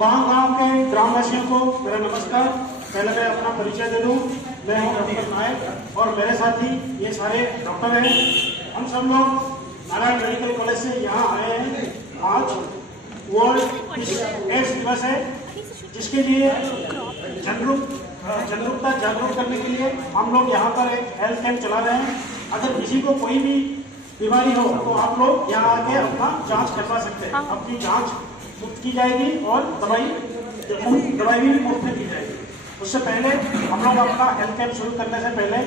बांग गांव के ग्रामवासियों को मेरा नमस्कार। पहले मैं अपना परिचय दे दूं। मैं हूं डॉक्टर नायक और मेरे साथ ही ये सारे डॉक्टर हैं। हम सब लोग नारायण मेडिकल कॉलेज से यहाँ आए हैं। आज वर्ल्ड एड्स दिवस है, जिसके लिए जागरूक करने के लिए हम लोग यहाँ पर एक हेल्थ कैंप चला रहे हैं। अगर किसी को कोई भी बीमारी हो तो आप लोग यहाँ आके अपना जांच करवा सकते हैं। अपनी जांच मुफ्त की जाएगी और दवाई भी मुफ्त में की जाएगी। उससे पहले हम लोग अपना हेल्थ कैंप शुरू करने से पहले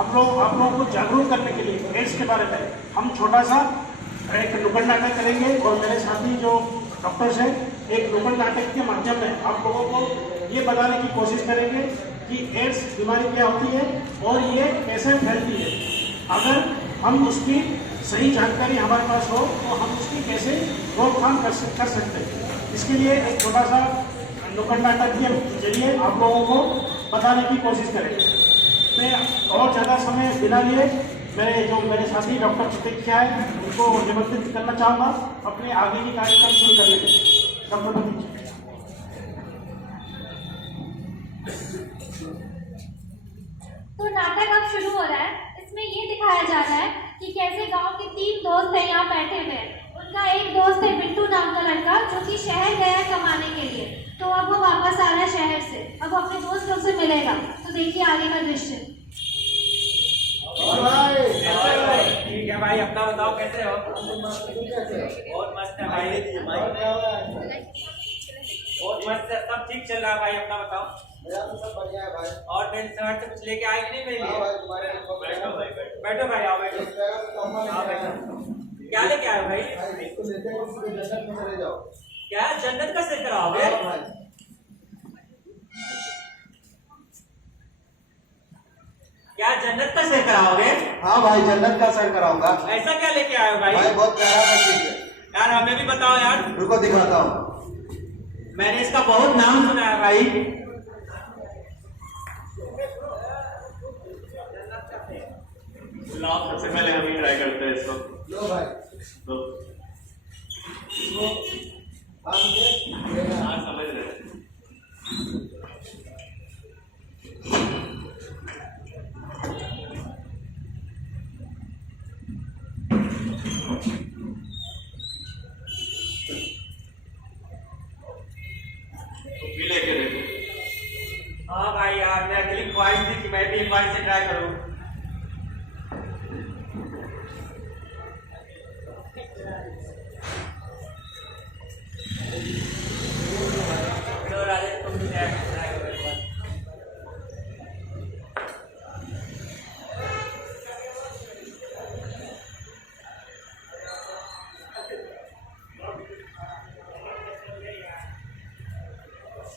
आप लोगों को जागरूक करने के लिए एड्स के बारे में हम छोटा सा एक नुक्कड़ नाटक करेंगे और मेरे साथी जो डॉक्टर्स हैं एक नुक्कड़ नाटक के माध्यम में आप लोगों को ये बताने की कोशिश करेंगे कि एड्स बीमारी क्या होती है और ये कैसे फैलती है। अगर हम उसकी सही जानकारी हमारे पास हो तो हम उसकी कैसे रोकथाम कर सकते हैं। इसके लिए एक छोटा सा नुक्कड़ नाटक के जरिए आप लोगों को बताने की कोशिश करेंगे। मैं और ज़्यादा समय बिना लिए मेरे साथी डॉक्टर प्रतीक्षा है उनको निमंत्रित करना चाहूँगा अपने आगे की कार्यक्रम शुरू करने के लिए। डॉक्टर प्रतीक्षा। तो नाटक अब शुरू हो रहा है। इसमें ये दिखाया जा रहा है कि कैसे गांव के 3 दोस्त हैं यहाँ बैठे हुए हैं। उनका एक दोस्त है बिट्टू नाम का लड़का जो कि शहर गया है कमाने के लिए, तो अब वो वापस आ रहा है शहर से। अब अपने दोस्त लोग से मिलेगा। तो देखिए आगे का दृश्य। ठीक है भाई, अपना बताओ कैसे हो? बहुत मस्त है भाई, बहुत मस्त है, सब ठीक चल रहा है भाई। अपना बताओ। मेरा तो सब बढ़िया है भाई। और ट्रेन शहर से कुछ लेके आए कि नहीं मेरे लिए? हाँ भाई, तुम्हारे लिए बैठो भाई, आओ बैठो। आओ बैठो। क्या लेके आए भाई? इसको लेते हैं, इसको जन्नत में चले जाओ। क्या जन्नत का सिर कराओगे? हाँ भाई। क्या जन्नत का सिर कराओगे? हाँ भाई, जन्नत का सर कराऊंगा। ऐसा क्या लेके आए हो भाई? भाई बहुत प्यारा सा चीज है यार, हमें भी बताओ यार। रुको दिखाता हूँ। मैंने इसका बहुत नाम सुना है भाई। लाओ, सबसे पहले हम ही ट्राई करते हैं इसको। लो भाई। तो हाँ, समझ रहे हैं। भी लेके देखो। हाँ भाई यार, मैं अगली ख्वाहिश थी कि मैं भी एक बार इसे ट्राई करूँ।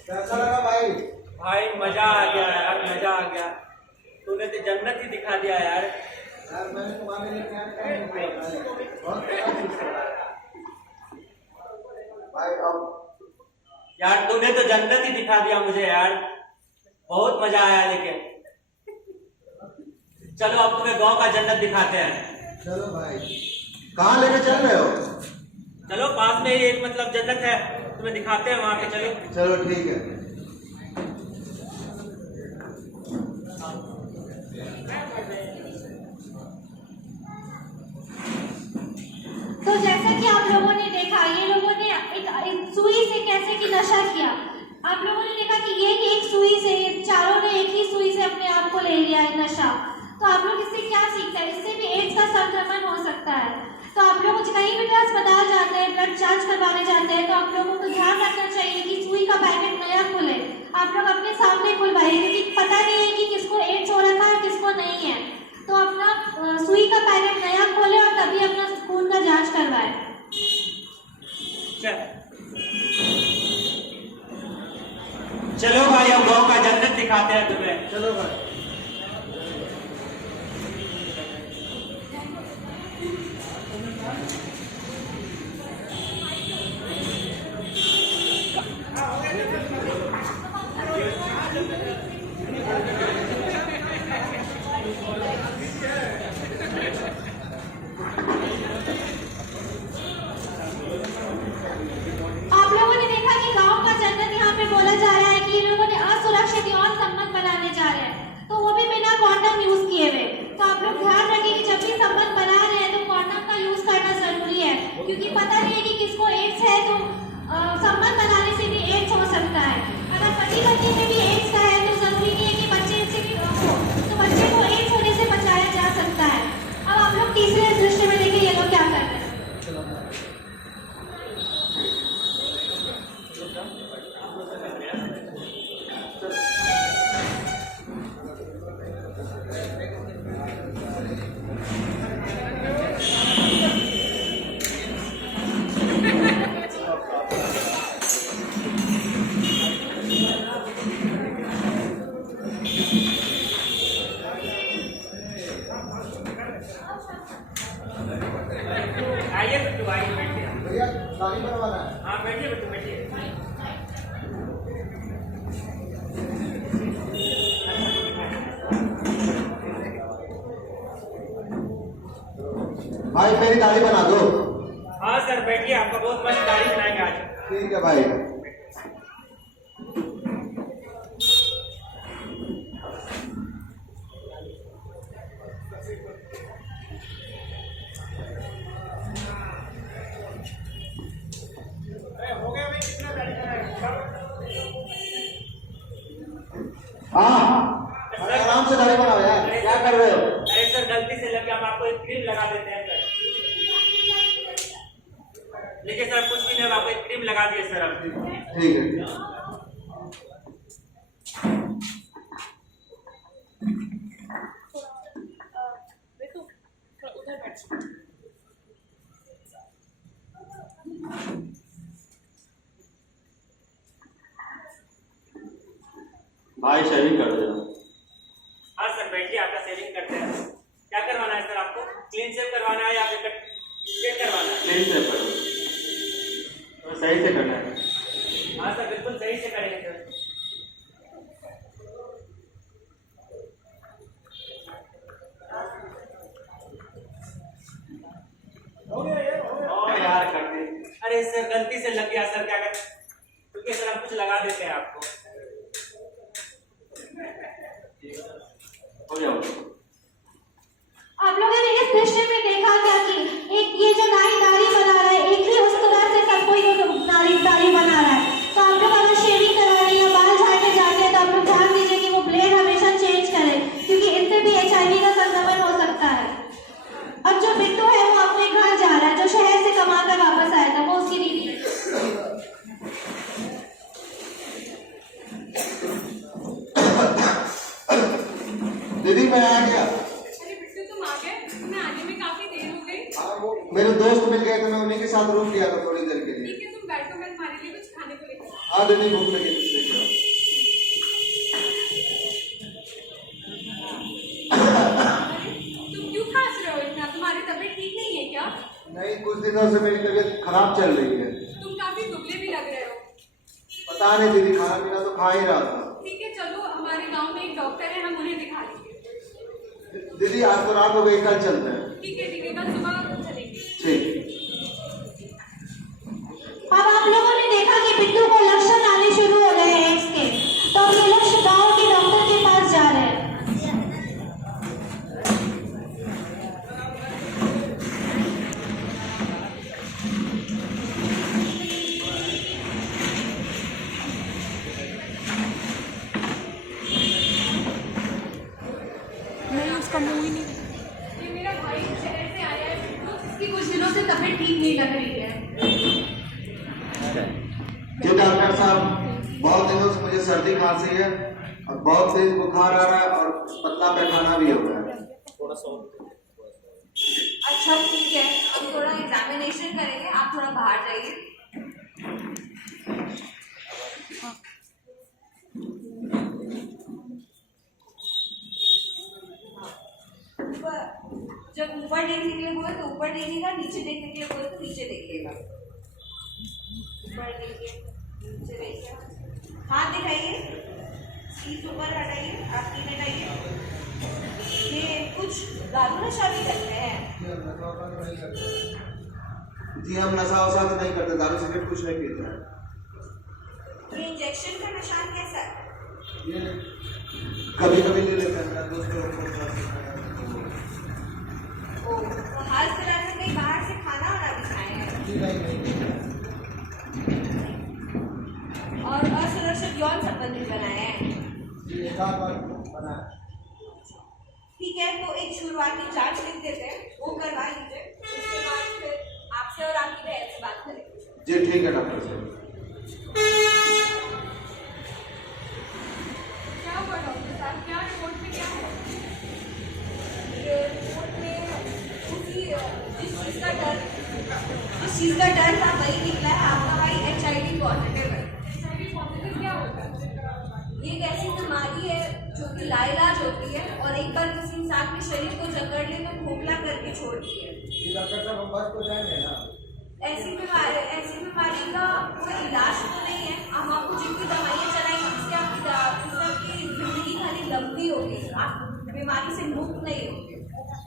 कैसा लगा भाई? भाई मजा आ गया यार, मजा आ गया। तूने तो जन्नत ही दिखा दिया यार। यार मैंने तुम्हारे लिए क्या काम किया भाई? बहुत प्यारा चीज है भाई। अब यार तूने तो जन्नत ही दिखा दिया मुझे यार, बहुत मजा आया। लेकिन चलो अब तुम्हें गांव का जन्नत दिखाते हैं। चलो भाई। कहाँ लेके चल रहे हो? चलो पास में ही एक मतलब जन्नत है, तुम्हें दिखाते हैं वहां पे। चलो चलो ठीक है। तो जैसा कि आप लोगों ने देखा, ये लोगों ने एक सुई से कैसे कि नशा किया। आप लोगों ने देखा कि ये एक सुई से, चारों ने एक ही सुई से अपने आप को ले लिया है नशा। तो आप लोग इससे क्या सीखते हैं? इससे भी एड्स का संक्रमण हो सकता है। तो आप लोग कहीं भी अस्पताल जाते हैं, ब्लड जांच करवाने जाते हैं, तो आप लोगों को ध्यान रखना चाहिए कि सुई का पैकेट नया खुले। आप लोग अपने सामने खुलवाइए, क्योंकि पता नहीं है कि किसको एड्स हो रखा है किसको नहीं है। तो अपना सुई का पैकेट नया खोले और तभी अपना खून का जांच करवाए। चलो भाई, अब गांव का जन्नत दिखाते हैं तुम्हें। चलो भाई। आप लोगों ने देखा कि गांव का जन्नत भाई मेरी दाढ़ी बना दो। हाँ सर बैठिए, आपका बहुत मस्त दाढ़ी बनाएंगे आज। ठीक है भाई। हाँ अरे आराम से दाढ़ी बनाओ यार, क्या कर रहे हो? अरे सर गलती से लग गया, हम आपको एक क्रीम लगा देते हैं सर। लेकिन सर कुछ भी नहीं, हम आपको एक क्रीम लगा दिए सर अब। ठीक है। भाई शेविंग कर दो। हाँ सर बैठिए, आपका सेविंग करते हैं। क्या करवाना है सर आपको? क्लीन शेव करवाना है या फिर कट करवाना है? क्लीन शेव करो, तो सही से करना है। हाँ सर बिल्कुल सही से करेंगे सर। यार कर दे। अरे सर गलती से लग गया सर, क्या कर, क्योंकि सर हम कुछ लगा देते हैं आपको। हो जाओ। आप लोगों ने इस दृश्य में देखा क्या कि एक ये जो नाई दाढ़ी बना रहा है, एक ही उस तरह से सबको ये दाढ़ी बना रहा है। तो आप लोग अगर शेविंग कराने या बाल झाड़ने जाते हैं तो आप लोग ध्यान दीजिए कि वो ब्लेड हमेशा चेंज करें, क्योंकि इससे भी HIV का संक्रमण हो सकता है। अब जो बिट्टू है वो अपने घर जा रहा है, जो शहर से कमा कर वापस आया था, वो उसकी दीदी है। दीदी मैं आ गया। अरे बिट्टू तुम आ गए? तुम्हें आने में काफी देर हो गई। हाँ, वो मेरे दोस्त मिल गए थे, मैं उन्हीं के साथ रुक लिया था थोड़ी देर के लिए। ठीक है तुम बैठो, मैं तुम्हारे लिए कुछ खाने को लेकर। हाँ दीदी भूख लगी मुझसे। तुम क्यों खांस रहे हो इतना? तुम्हारी तबीयत ठीक नहीं है क्या? नहीं, कुछ दिनों से मेरी तबीयत खराब चल रही है। तुम काफी दुबले भी लग रहे हो। पता नहीं दीदी, खाना पीना तो खा ही रहा था। ठीक है चलो, हमारे गांव में एक डॉक्टर है, हम उन्हें दिखा लेंगे। दीदी आज तो रात हो गई, कल चलते हैं। ठीक है कल सुबह चलेंगे। ठीक। अब आप लोगों ने देखा कि बिट्टू को लक्षण आने शुरू हो गए हैं एड्स के, तो ये लोग गांव के डॉक्टर के पास जा रहे हैं। ये मेरा भाई शहर से आया है बिट्टू, जिसकी कुछ दिनों से तबीयत ठीक नहीं लग रही है। जी डॉक्टर साहब, बहुत दिनों से मुझे सर्दी खांसी है और बहुत तेज बुखार आ रहा है और पतला पैखाना भी हो रहा है। अच्छा ठीक है, हम थोड़ा एग्जामिनेशन करेंगे, आप थोड़ा बाहर जाइए। जब ऊपर देखने के लिए बोले तो ऊपर देखिएगा, नीचे देखने के लिए बोले तो नीचे देखिएगा। ऊपर देखिए, नीचे देखिए, हाथ दिखाइए, सीट ऊपर हटाइए, आप नीचे हटाइए। ये कुछ दारू नशा भी करते हैं? जी हम नशा वशा तो नहीं करते, दारू सिगरेट कुछ नहीं पीते हैं। ये इंजेक्शन का निशान कैसा है? ये कभी कभी ले लेते हैं, मेरा दोस्त लोग ओ, तो हाल फिलहाल में कहीं बाहर से खाना वाना भी खाए हैं? और असुरक्षित यौन संबंध भी बनाए हैं? ठीक है, तो एक शुरुआती जांच लिख देते हैं, वो करवा लीजिए। उसके बाद फिर आपसे और आपकी बहन से बात करेंगे। जी ठीक है डॉक्टर साहब। क्या हुआ डॉक्टर साहब, क्या रिपोर्ट में क्या है? ये रिपोर्ट में जिस चीज़ का डर था वही निकला है। आपका भाई HIV पॉजिटिव है। HIV पॉजिटिव क्या होता है? ये एक ऐसी बीमारी है जो कि लाइलाज होती है और एक बार किसी इंसान के शरीर को जकड़ ले तो खोखला करके छोड़ती है। डॉक्टर साहब हम बस तो जाएंगे ना? ऐसी बीमारी का कोई इलाज तो नहीं है। हम आपको जितनी दवाइयाँ चलाएंगे उससे आपकी जिंदगी खाली लंबी होगी, आप बीमारी से मुक्त नहीं होंगे।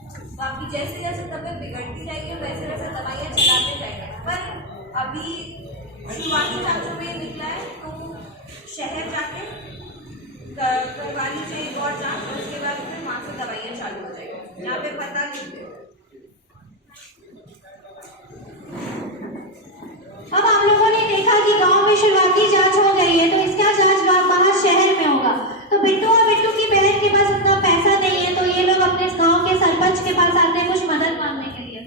तो आपकी जैसे जैसे तबीयत बिगड़ती जाएगी वैसे वैसे दवाइयाँ चलाते जाएंगे। पर अभी शुरुआती जांचों में निकला है तो शहर जाके करवा लीजिए एक और जाँच, और उसके बाद फिर वहाँ से दवाइयाँ चालू हो जाएगी। यहाँ पे पता लिख दे। अब आप लोगों ने देखा कि गांव में शुरुआती जांच हो गई है, तो इसका जांच बाहर शहर में होगा। तो बिट्टू और बिट्टू की बहन के पास उतना पैसा नहीं है, तो ये लोग अपने गांव के सरपंच के पास आते हैं कुछ मदद मांगने के लिए।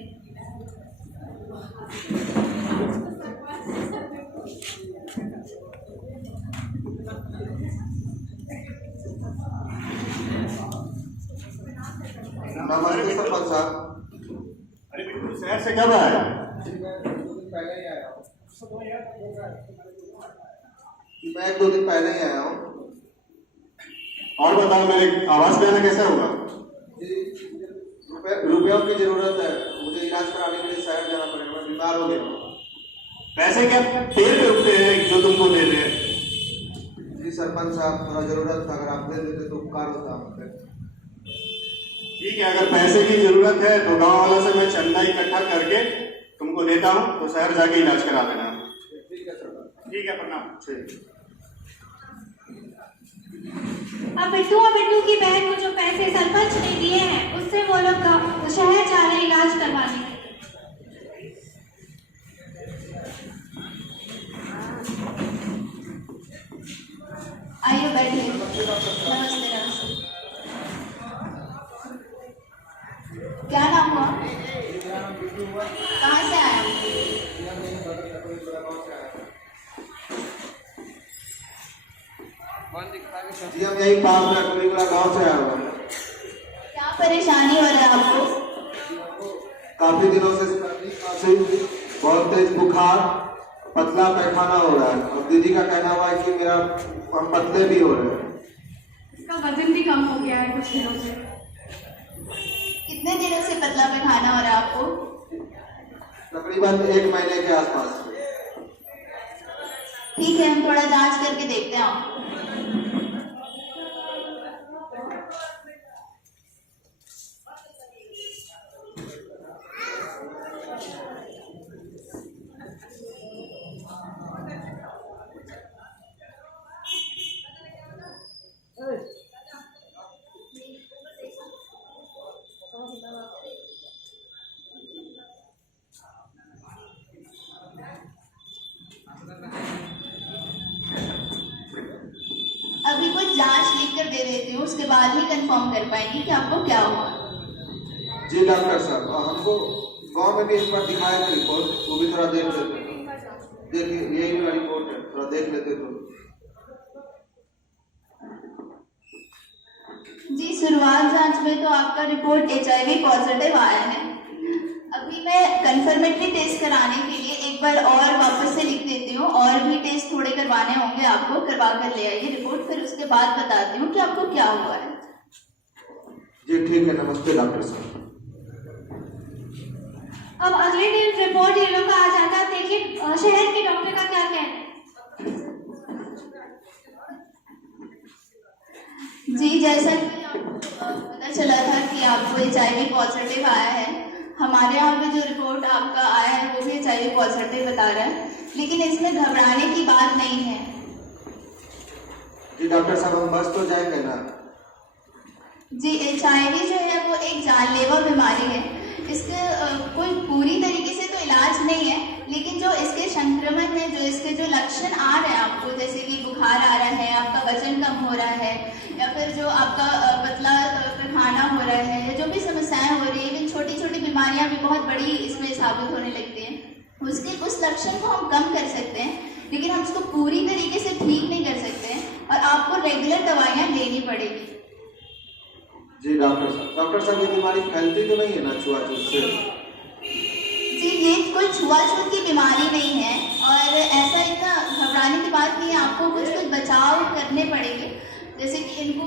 नमस्ते सरपंच साहब। अरे बिट्टू शहर से कब आया? पहले ही आया हूँ। मैं 1-2 दिन पहले ही आया हूँ। और बताओ, मेरे आवाज में आना कैसा हुआ? रुपयों की जरूरत है, मुझे इलाज कराने के लिए शहर जाना पड़ेगा, मैं बीमार हो गया हूँ। पैसे क्या तेल पे उठते हैं जो तुमको दे रहे हैं? जी सरपंच साहब, थोड़ा जरूरत था, अगर आप दे देते तो उपकार होता मुझे। ठीक है, अगर पैसे की जरूरत है तो गांव वालों से मैं चंदा इकट्ठा करके तुमको देता हूँ, तो शहर जाके इलाज करा लेना। ठीक है सरपंच। ठीक है, प्रणाम। ठीक। अब बिट्टू और बिट्टू की बहन को जो पैसे सरपंच ने दिए हैं, उससे वो लोग शहर जा रहे इलाज करवाने। आइए बैठिए। नमस्ते नमस्ते। क्या नाम हुआ? कहाँ से आए? जी हम यही पास में अकबरीगुड़ा गाँव से आए हुए हैं। क्या परेशानी हो रहा है आपको? काफी दिनों से सर्दी खांसी, बहुत तेज बुखार, पतला पैखाना हो रहा है, और दीदी का कहना हुआ है कि मेरा हम पतले भी हो रहे हैं। इसका वजन भी कम हो गया है कुछ दिनों से। कितने दिनों से पतला पैखाना हो रहा है आपको? तकरीबन 1 महीने के आसपास। ठीक है, हम थोड़ा जांच करके देखते हैं। अभी कुछ जांच लिख कर दे देती हूँ, उसके बाद ही कंफर्म कर पाएंगे कि आपको क्या हुआ। जी डॉक्टर साहब, हमको गांव में भी एक बार दिखाया था रिपोर्ट, वो भी थोड़ा देख लेते। देखिए यही मेरा रिपोर्ट है, थोड़ा देख लेते तो। जी, शुरुआत जांच में तो आपका रिपोर्ट HIV पॉजिटिव आया है। अभी मैं कंफर्मेटरी टेस्ट कराने के लिए एक बार और वापस से लिख देती हूँ, और भी टेस्ट थोड़े करवाने होंगे आपको, करवा कर ले आइए रिपोर्ट, फिर उसके बाद बताती हूँ कि आपको क्या हुआ है। जी ठीक है, नमस्ते डॉक्टर साहब। अब अगले दिन रिपोर्ट ये लोग का आ जाता है। देखिए शहर के डॉक्टर का क्या कहना है। जी, जैसा कि आपको पता चला था कि आपको HIV पॉजिटिव आया है, हमारे यहाँ पे जो रिपोर्ट आपका आया है वो भी HIV पॉजिटिव बता रहा है, लेकिन इसमें घबराने की बात नहीं है। जी डॉक्टर साहब, हम बच तो जाएंगे ना? जी, HIV जो है वो एक जानलेवा बीमारी है। इसका कोई पूरी तरीके से तो इलाज नहीं है, लेकिन जो इसके संक्रमण है, जो इसके जो लक्षण आ रहे हैं आपको, जैसे कि बुखार आ रहा है, आपका वजन कम हो रहा है, या फिर जो आपका पतला पैखाना हो रहा है, या जो भी समस्याएं हो रही है, इवन छोटी छोटी बीमारियां भी बहुत बड़ी इसमें साबित होने लगती हैं। उसके उस लक्षण को हम कम कर सकते हैं, लेकिन हम उसको पूरी तरीके से ठीक नहीं कर सकते हैं, और आपको रेगुलर दवाइयाँ लेनी पड़ेगी। जी डॉक्टर साहब, ये बीमारी फैलती तो नहीं है ना छुआछूत से? जी, ये कोई छुआछूत की बीमारी नहीं है, और ऐसा इतना घबराने की बात नहीं है। आपको कुछ बचाव करने पड़ेंगे, जैसे कि इनको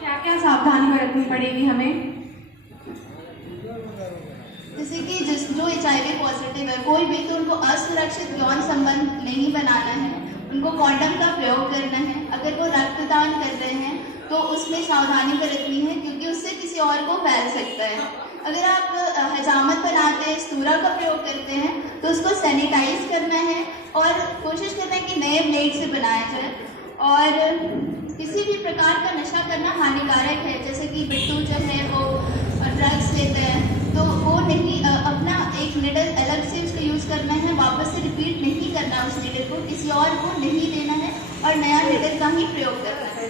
क्या क्या सावधानी बरतनी पड़ेगी हमें? जैसे कि जो HIV पॉजिटिव है, कोई भी तो उनको असुरक्षित यौन संबंध नहीं बनाना है, उनको कॉन्डम का प्रयोग करना है। अगर वो रक्तदान कर रहे हैं तो उसमें सावधानी बरतनी है, क्योंकि उससे किसी और को फैल सकता है। अगर आप हजामत बनाते हैं, स्तूरा का प्रयोग करते हैं, तो उसको सैनिटाइज करना है और कोशिश करना है कि नए ब्लेड से बनाया जाए। और किसी भी प्रकार का नशा करना हानिकारक है, जैसे कि बिट्टू जो है वो ड्रग्स लेते हैं, तो वो नहीं, अपना एक निडल अलग से उसका यूज़ करना है, वापस से रिपीट नहीं करना उस निडल को, किसी और को नहीं देना है और नया निडल का ही प्रयोग करना है।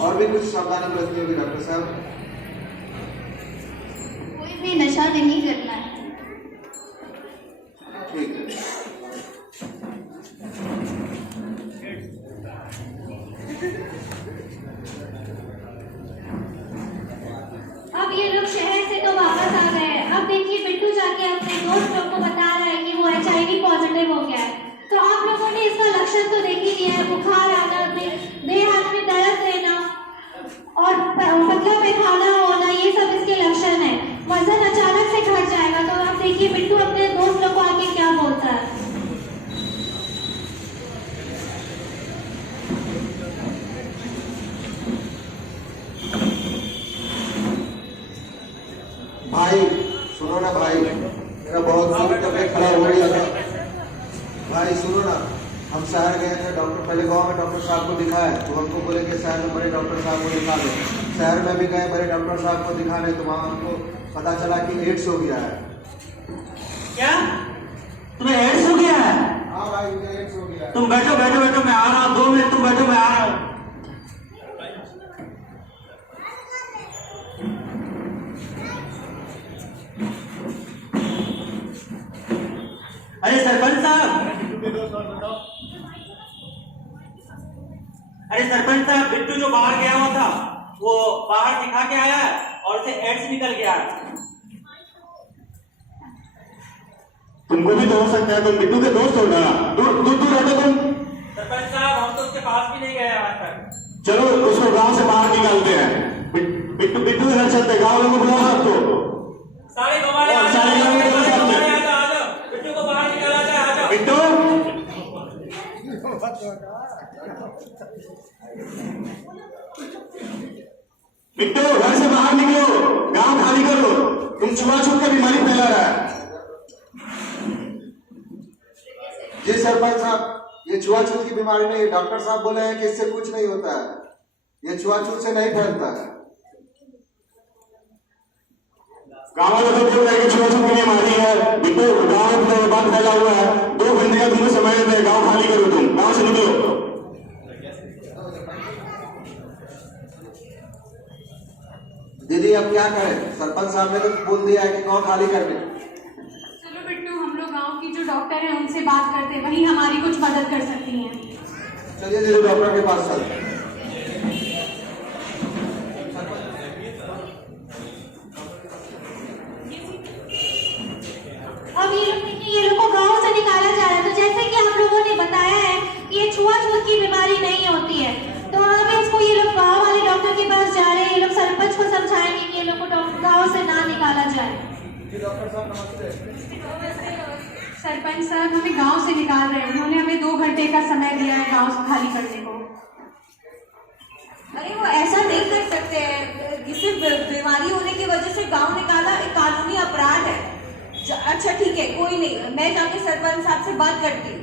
और भी कुछ सावधानी बरतनी होगी डॉक्टर साहब? कोई भी नशा नहीं करना है। ठीक है। अब ये लोग शहर से तो वापस आ गए हैं। अब देखिए बिट्टू जाके अपने दोस्त लोग को बता रहा है कि वो HIV पॉजिटिव हो गया है। तो आप लोगों ने इसका लक्षण तो देख ही लिया है, बुखार आना, देह हाथ में दर्द रहना और पतला पैखाना होना, ये सब इसके लक्षण है। वजन अचानक से घट जाएगा। तो आप देखिए बिट्टू अपने दोस्त लोग को आके क्या बोलता है। भाई सुनो ना भाई, मेरा बहुत तबियत खराब हो गया था। भाई सुनो ना, हम शहर गए थे, डॉक्टर पहले गांव में डॉक्टर साहब को दिखाया, तो हमको बोले कि शहर में बड़े डॉक्टर साहब को दिखा दो। शहर में भी गए बड़े डॉक्टर साहब को दिखाने, तो वहाँ हमको पता चला कि एड्स हो गया है। क्या तुम्हें एड्स हो गया है? हाँ भाई, मुझे एड्स हो गया है। तुम बैठो बैठो बैठो, मैं आ रहा हूँ, 2 मिनट तुम बैठो, मैं आ रहा हूँ। अरे सरपंच साहब, अरे सरपंच साहब, बिट्टू जो बाहर गया हुआ था वो बाहर दिखा के आया है और उसे एड्स निकल गया। तुमको भी तो हो सकता है, तुम बिट्टू के दोस्त हो ना, दूर दूर दूर हटो तुम। सरपंच साहब हम तो उसके पास भी नहीं गए आज तक। चलो उसको गांव से बाहर निकालते हैं। बिट्टू बिट्टू के घर चलते, गाँव लोगों को बुलाओ सबको। सारे गाँव वाले आ जाओ, बिट्टू को बाहर निकाला जाए, आ जाओ। बिट्टू बिट्टू घर से बाहर निकलो, गांव खाली करो, तुम छुआछूत का बीमारी फैला रहा है। जी सरपंच साहब, ये छुआछूत की बीमारी नहीं है। डॉक्टर साहब बोले हैं कि इससे कुछ नहीं होता है, ये छुआछूत से नहीं फैलता है। गाँव वाले तो बोल रहे हैं कि छुआछूत की बीमारी है। बिट्टू गाँव में बात फैला हुआ है, 2 घंटे का तुम्हें समय देते हैं, गाँव खाली करो, तुम गाँव से निकलो। दीदी अब क्या करें? सरपंच साहब ने तो बोल दिया है कि गाँव खाली कर दे। चलो बिट्टू, हम लोग गांव की जो डॉक्टर है उनसे बात करते हैं, वही हमारी कुछ मदद कर सकती हैं। चलिए दीदी डॉक्टर के पास चलते हैं। अब ये लोग को गांव से निकाला जा रहा है। तो जैसे कि आप लोगों ने बताया है कि ये छुआछूत की बीमारी नहीं होती है, तो अब इसको ये लोग गांव वाले डॉक्टर के पास जा रहे हैं। ये लोग सरपंच को समझाएंगे कि ये लोग को गांव से ना निकाला जाए। सरपंच साहब हमें गांव से निकाल रहे हैं, उन्होंने हमें 2 घंटे का समय दिया है गांव खाली करने को। अरे वो ऐसा नहीं कर सकते हैं, किसी बीमारी होने की वजह से गांव निकाला एक कानूनी अपराध है। अच्छा ठीक है, कोई नहीं, मैं जाके सरपंच साहब से बात करती हूँ।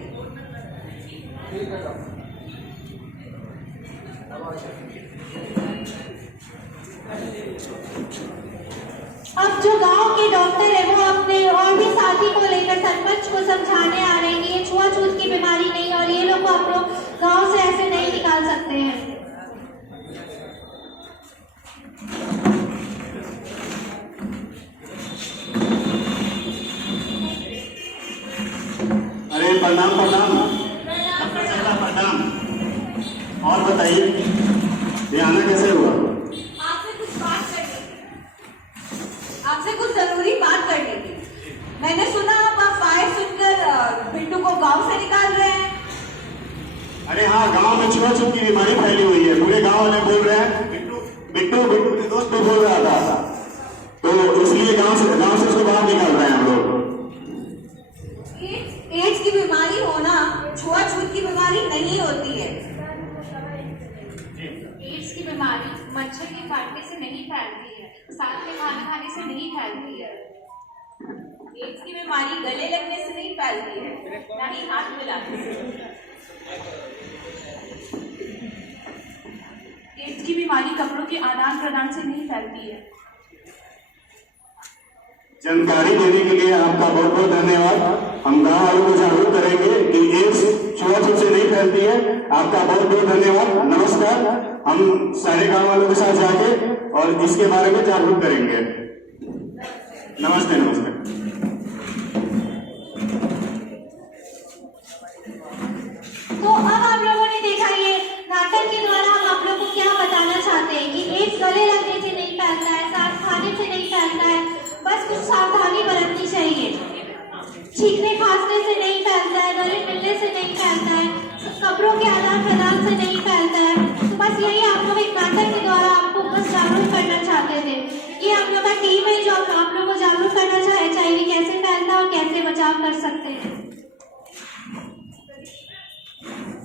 अब जो गांव के डॉक्टर है वो अपने और भी साथी को लेकर सरपंच को समझाने आ रहे हैं कि ये छुआछूत की बीमारी नहीं है और ये लोग को आप लोग गांव से ऐसे नहीं निकाल सकते हैं। अरे प्रणाम प्रणाम, डॉक्टर साहब प्रणाम। और बताइए ये आना कैसे हुआ? आपसे कुछ बात करनी थी, आपसे कुछ जरूरी बात करनी थी। मैंने सुना आप फायर सुनकर बिट्टू को गांव से निकाल रहे हैं। अरे हाँ, गांव में छुआछूत की बीमारी फैली हुई है, पूरे गांव वाले बोल रहे हैं। बिट्टू के दोस्त भी बोल रहा था, तो इसलिए गांव से उसको बाहर निकाल रहे हैं हम लोग। एड्स की बीमारी होना छुआछूत की बीमारी नहीं होती है। बीमारी मच्छर के काटने से नहीं फैलती है, साथ में खाना खाने से नहीं फैलती है। एड्स की बीमारी गले लगने से नहीं फैलती है, ना ही हाथ मिलाने से। एड्स की बीमारी कपड़ों के आदान प्रदान से नहीं फैलती है। जानकारी देने के लिए आपका बहुत बहुत धन्यवाद। हम गांव वालों को जागरूक करेंगे कि एड्स छुआछूत से नहीं फैलती है। आपका बहुत बहुत धन्यवाद। नमस्कार। हम सारे गांव वालों के साथ जाके और इसके बारे में जागरूक करेंगे। नमस्ते नमस्ते। तो अब आप लोगों ने देखा ये नाटक के द्वारा हम आप लोगों को क्या बताना चाहते हैं कि एड्स गले लगने से नहीं फैलता है, साथ खाने से नहीं फैलता है, बस कुछ सावधानी बरतनी चाहिए। छींकने खांसने से नहीं फैलता है, गले मिलने से नहीं फैलता है, कपड़ों के आदान प्रदान से नहीं फैलता है। तो बस यही आप लोग एक नाटक के द्वारा आपको बस जागरूक करना चाहते थे। ये हम लोग का टीम है जो आप लोगों को जागरूक करना चाहे HIV कैसे फैलता है और कैसे बचाव कर सकते हैं।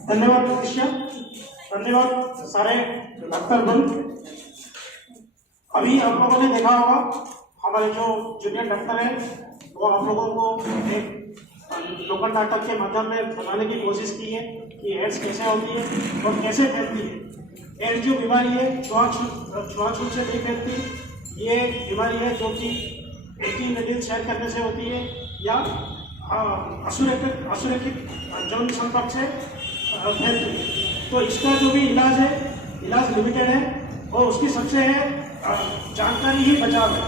धन्यवाद कृष्ण, धन्यवाद सारे डॉक्टर बन। अभी आप लोगों ने देखा होगा हमारे जो जूनियर डॉक्टर हैं वो आप लोगों को एक लोकल नाटक के माध्यम में बताने की कोशिश की है कि एड्स कैसे होती है और कैसे फैलती है। एड्स जो बीमारी है छुआछूत से नहीं फैलती। ये बीमारी है जो कि एक ही नदी शेयर करने से होती है या असुरक्षित यौन संपर्क से फैलती है। तो इसका जो भी इलाज है, इलाज लिमिटेड है और उसकी सबसे जानकारी ही बचाव है।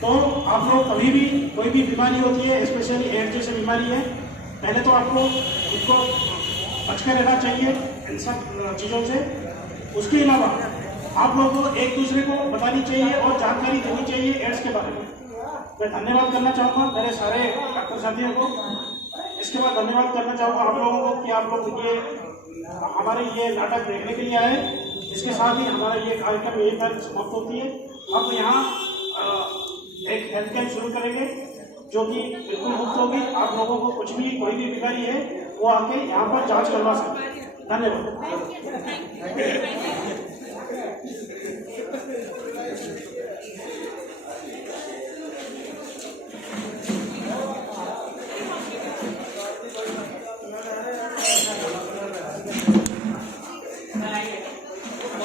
तो आप लोग कभी भी कोई भी बीमारी होती है, स्पेशली एड्स जैसी बीमारी है, पहले तो आपको उसको बचकर रहना चाहिए इन सब चीज़ों से। उसके अलावा आप लोगों को एक दूसरे को बतानी चाहिए और जानकारी देनी चाहिए एड्स के बारे में। मैं धन्यवाद करना चाहूँगा मेरे सारे डॉक्टर साथियों को। इसके बाद धन्यवाद करना चाहूँगा आप लोगों को कि आप लोग ये हमारे ये नाटक देखने के लिए आए। इसके साथ ही हमारा ये कार्यक्रम यहीं पर समाप्त होती है। अब यहाँ एक हेल्थ कैंप शुरू करेंगे जो कि बिल्कुल मुफ्त होगी। आप लोगों को कुछ भी कोई भी बीमारी है वो आके यहाँ पर जांच करवा सकते हैं। धन्यवाद।